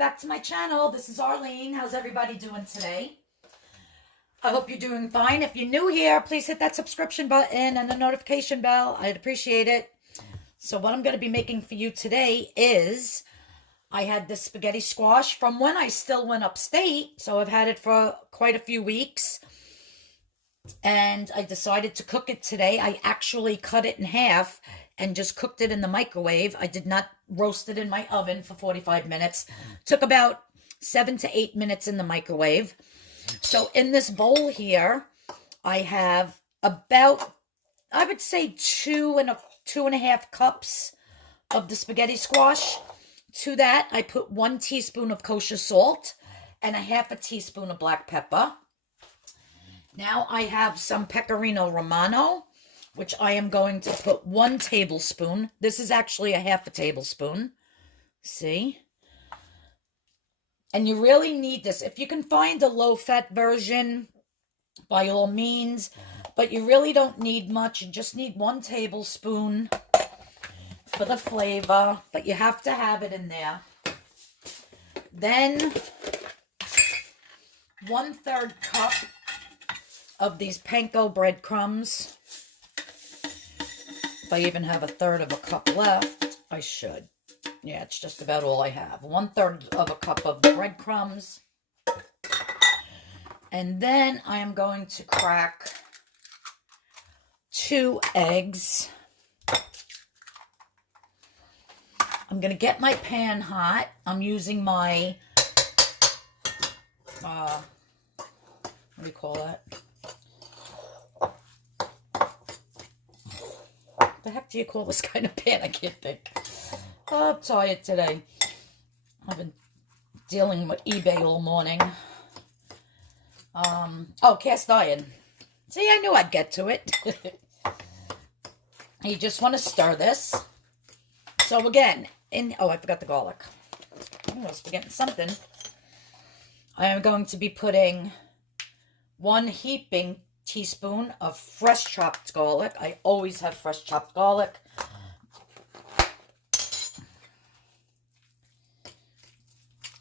back to my channel. This is Arlene. How's everybody doing today? I hope you're doing fine. If you're new here, please hit that subscription button and the notification bell. I'd appreciate it. So what I'm going to be making for you today is, I had this spaghetti squash from when I still went upstate. So I've had it for quite a few weeks. And I decided to cook it today. I actually cut it in half and just cooked it in the microwave. I did not roast it in my oven for 45 minutes. Took about 7 to 8 minutes in the microwave. So in this bowl here, I have about, I would say two and a half cups of the spaghetti squash. To that, I put 1 teaspoon of kosher salt and a half a teaspoon of black pepper. Now I have some pecorino romano, which I am going to put 1 tablespoon. This is actually a half a tablespoon. See? And you really need this. If you can find a low-fat version, by all means. But you really don't need much. You just need 1 tablespoon for the flavor. But you have to have it in there. Then 1/3 cup of these Panko breadcrumbs. If I even have 1/3 of a cup left, I should. Yeah, it's just about all I have. 1/3 of a cup of breadcrumbs. And then I am going to crack 2 eggs. I'm going to get my pan hot. I'm using my, what do you call that? What the heck do you call this kind of pan? I can't think. Oh, I'm tired today. I've been dealing with eBay all morning. Oh, cast iron. See, I knew I'd get to it. You just want to stir this. So again, oh, I forgot the garlic. I was forgetting something. I am going to be putting 1 heaping teaspoon of fresh chopped garlic. I always have fresh chopped garlic.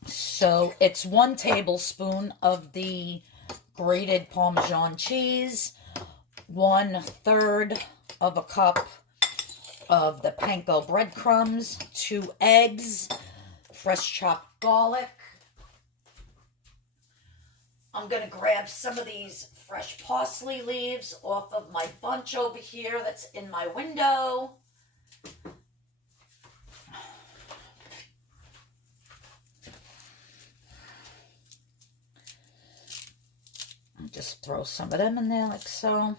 So it's 1 tablespoon of the grated Parmesan cheese, 1/3 of a cup of the Panko breadcrumbs, 2 eggs, fresh chopped garlic. I'm going to grab some of these fresh parsley leaves off of my bunch over here that's in my window. Just throw some of them in there like so.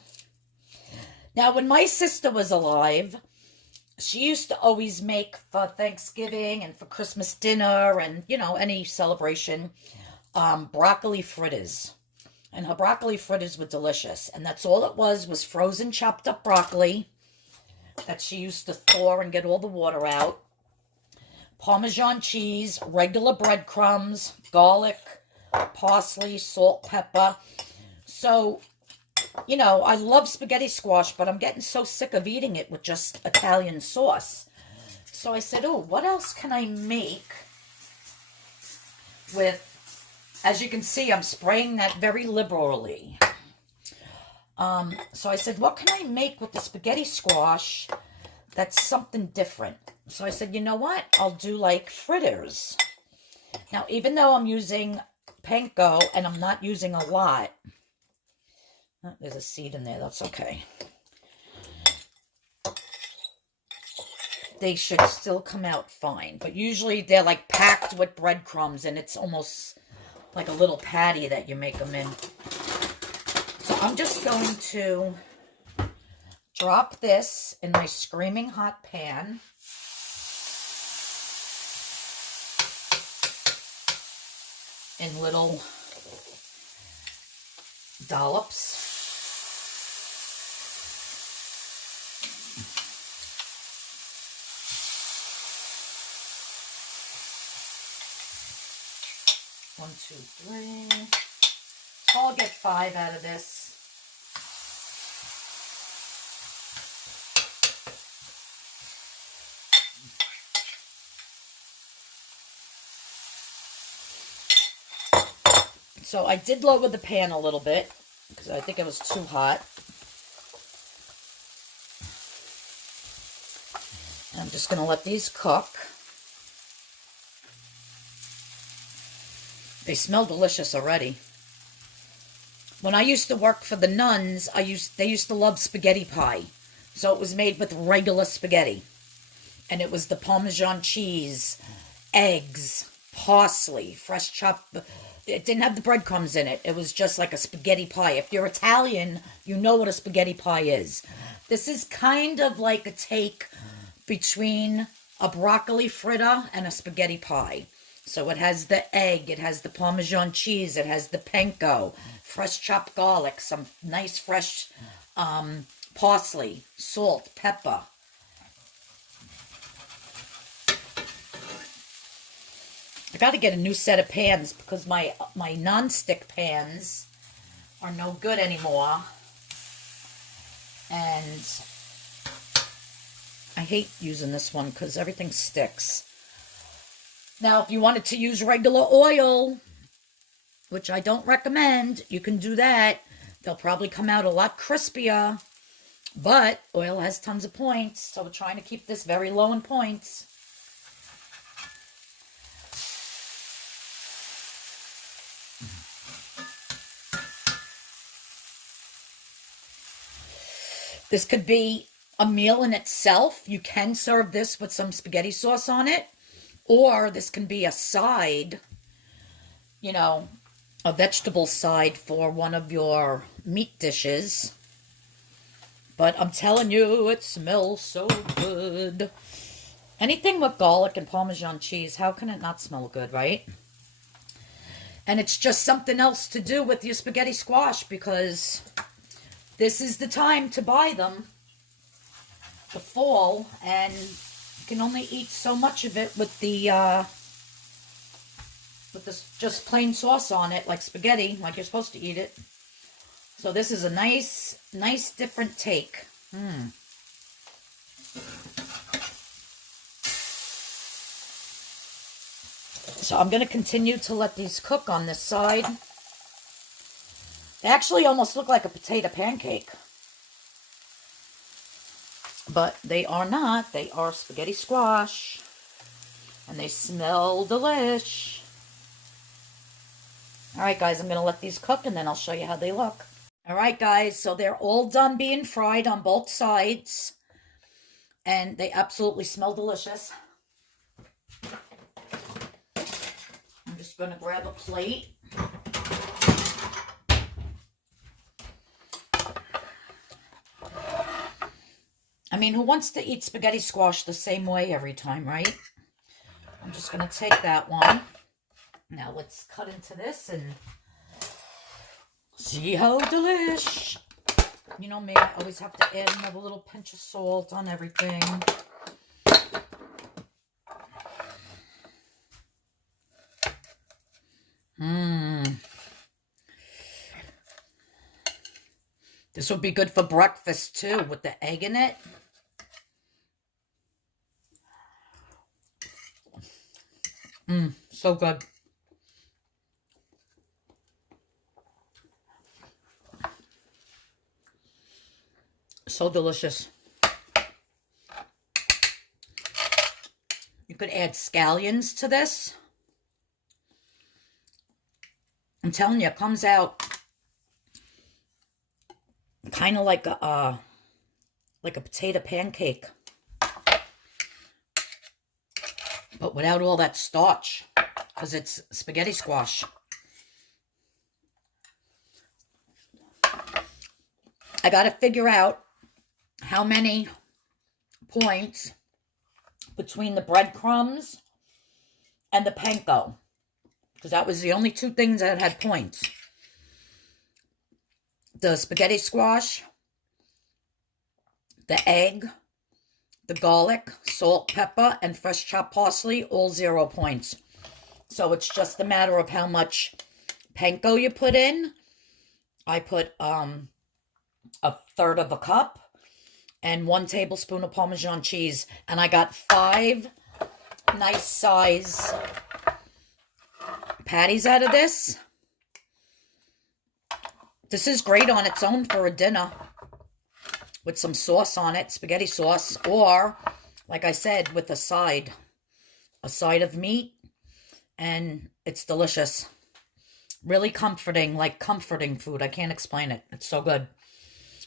Now, when my sister was alive, she used to always make for Thanksgiving and for Christmas dinner and, you know, any celebration, broccoli fritters. And her broccoli fritters were delicious. And that's all it was frozen chopped up broccoli that she used to thaw and get all the water out. Parmesan cheese, regular breadcrumbs, garlic, parsley, salt, pepper. So, you know, I love spaghetti squash, but I'm getting so sick of eating it with just Italian sauce. So I said, oh, what else can I make with, as you can see, I'm spraying that very liberally. So I said, what can I make with the spaghetti squash that's something different? So I said, you know what? I'll do like fritters. Now, even though I'm using Panko and I'm not using a lot, oh, there's a seed in there. That's okay. They should still come out fine. But usually they're like packed with breadcrumbs and it's almost like a little patty that you make them in. So I'm just going to drop this in my screaming hot pan. In little dollops. One, two, three. I'll get 5 out of this. So I did lower the pan a little bit because I think it was too hot. I'm just going to let these cook. They smell delicious already. When I used to work for the nuns, they used to love spaghetti pie. So it was made with regular spaghetti. And it was the Parmesan cheese, eggs, parsley, fresh chopped. It didn't have the breadcrumbs in it. It was just like a spaghetti pie. If you're Italian, you know what a spaghetti pie is. This is kind of like a take between a broccoli fritter and a spaghetti pie. So it has the egg, it has the Parmesan cheese, it has the Panko, fresh chopped garlic, some nice fresh parsley, salt, pepper. I got to get a new set of pans because my non-stick pans are no good anymore. And I hate using this one because everything sticks. Now, if you wanted to use regular oil, which I don't recommend, you can do that. They'll probably come out a lot crispier. But oil has tons of points, so we're trying to keep this very low in points. This could be a meal in itself. You can serve this with some spaghetti sauce on it. Or this can be a side, you know, a vegetable side for one of your meat dishes. But I'm telling you, it smells so good. Anything with garlic and Parmesan cheese, how can it not smell good, right? And it's just something else to do with your spaghetti squash because this is the time to buy them, the fall, and you can only eat so much of it with this just plain sauce on it, like spaghetti, like you're supposed to eat it. So this is a nice different take. So I'm going to continue to let these cook on this side. They actually almost look like a potato pancake. But they are not. They are spaghetti squash. And they smell delish. Alright guys, I'm going to let these cook and then I'll show you how they look. Alright guys, so they're all done being fried on both sides. And they absolutely smell delicious. I'm just going to grab a plate. I mean, who wants to eat spaghetti squash the same way every time, right? I'm just going to take that one. Now let's cut into this and see how delish. You know me, I always have to add another little pinch of salt on everything. This would be good for breakfast too, with the egg in it. So good. So delicious. You could add scallions to this. I'm telling you, it comes out kind of like a potato pancake, but without all that starch, because it's spaghetti squash. I got to figure out how many points between the breadcrumbs and the panko, because that was the only two things that had points. The spaghetti squash, the egg, the garlic, salt, pepper, and fresh chopped parsley, all 0 points. So it's just a matter of how much panko you put in. I put a third of a cup and 1 tablespoon of Parmesan cheese. And I got 5 nice size patties out of this. This is great on its own for a dinner with some sauce on it, spaghetti sauce, or, like I said, with a side of meat, and it's delicious. Really comforting, like comforting food. I can't explain it. It's so good.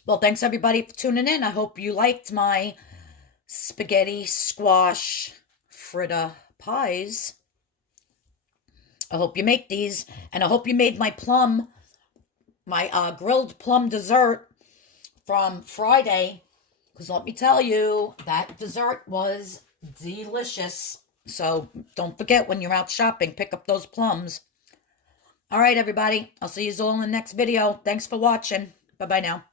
Well, thanks everybody for tuning in. I hope you liked my spaghetti squash fritter pies. I hope you make these, and I hope you made my grilled plum dessert from Friday, because let me tell you, that dessert was delicious. So don't forget, when you're out shopping, pick up those plums. All right, everybody. I'll see you all in the next video. Thanks for watching. Bye-bye now.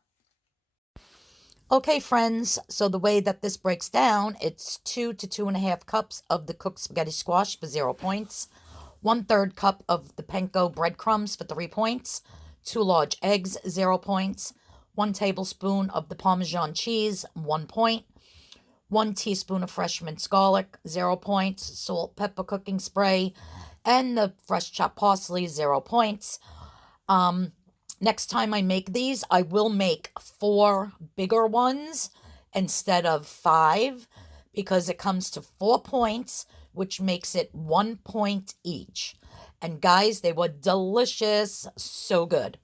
Okay, friends. So the way that this breaks down, it's 2 to 2.5 cups of the cooked spaghetti squash for 0 points. 1/3 cup of the Panko breadcrumbs for 3 points. 2 large eggs, 0 points. 1 tablespoon of the Parmesan cheese, 1 point. 1 teaspoon of fresh minced garlic, 0 points. Salt, pepper, cooking spray, and the fresh chopped parsley, 0 points. Next time I make these, I will make 4 bigger ones instead of 5, because it comes to 4 points, which makes it 1 point each. And guys, they were delicious, so good.